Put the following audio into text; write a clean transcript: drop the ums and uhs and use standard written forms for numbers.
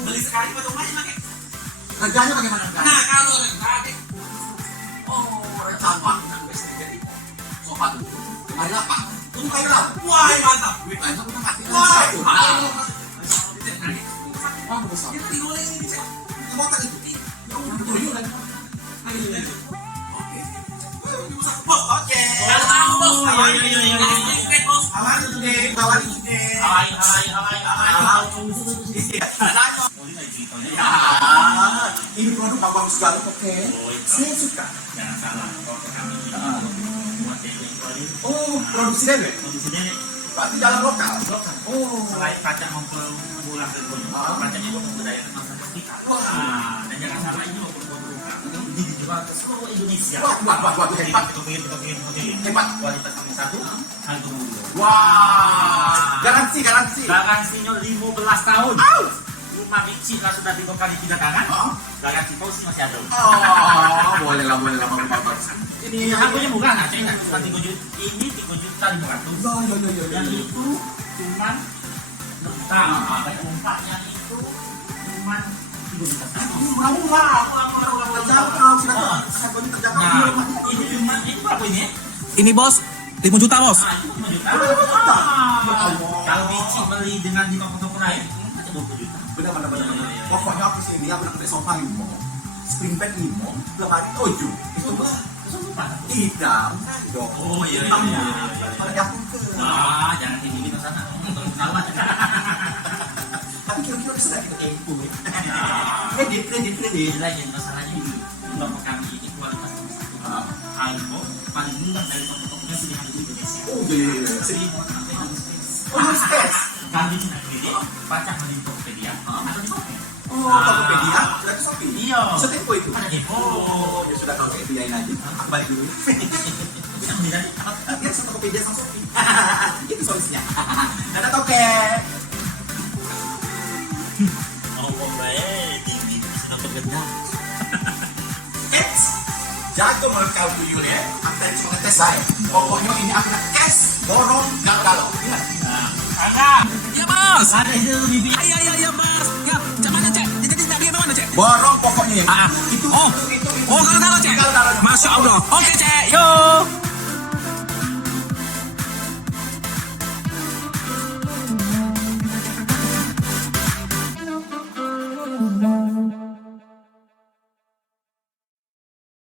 Beli sekali potong aja pakai. Harganya bagaimana? Nah, kalau enggak Sama dengan jadi sofa dulu. Kemarin apa? Tunggu kayak berapa? wah, mantap. Duit banyak udah mati. Wah, Bang besar. kita digoreng ini, Cek. Motor itu. Tuyul kan? Oke. Bos, oke. Kalau tahu, Bos. Bos. Aman itu deh. Kawan itu deh. Ini produk bagus sekali. Oke. Saya suka. Jangan salah, kalau kami buat Produksi deh. Berarti dalam lokal. selain kaca mempermudah ke kaca juga membudayakan masyarakat kita. Dan jangan salah ini maupun produk ini dijual ke seluruh Indonesia. Wah, hebat. Hebat. Kualitas kami satu, harga mulia. Wah. Garansi. Garansinya 15 tahun. Rumah biji lah sudah 3 kali 3 tangan. Garansi pausi masih ada. Boleh lah. Bagus. Ini harganya murah nggak? Saya nggak cuma 3 juta. Ini 3.500.000. Yang itu cuma banyak umpaknya itu cuma 3 juta. Nah, ini cuma itu berapa ini? Ini, Bos. 5 juta, Bos. Nah, itu 5 juta. Kalau biji beli dengan di toko-toko lain, aja 20 juta. Benar. Pokoknya aku sini aku nak beli sofa limo, spring bed limo, lemari 7. Itu tidak, dong. Oh iya. Kalau aku ke. Jangan ini kita sana. Salah. Tapi kira-kira sudah kita tempo. Kredit. Lagi masalahnya ini. Kalau kami ini kualitas Albo paling murah dari toko-tokonya sini di Indonesia. Oh iya. Seribu sampai habis. Kami cina kredit, baca di Tokopedia. Ada di Shopee. Tokopedia, berarti Shopee. Iya. Bisa tempo itu. Ada Depo. Ya sudah kalau Tokopedia aja. Aku balik dulu. Bisa beli dari Ya sama Tokopedia sama Shopee. Itu solusinya. Ada toke. Oh, boleh. Tinggi bisa bergerak. Jago mereka tuyul ya. Aku cuma ngetes saya. Pokoknya ini aku nak cash, borong, nggak kalau. Ingat. Ada. Ya, Bos. Ada itu bibi. Iya, Bos. Ya, macam mana, Cek? Jadi tadi mana, Cek? Borong pokoknya. Itu. Oh, kalau Cek. Masya Allah. Oke, Cek. Yuk.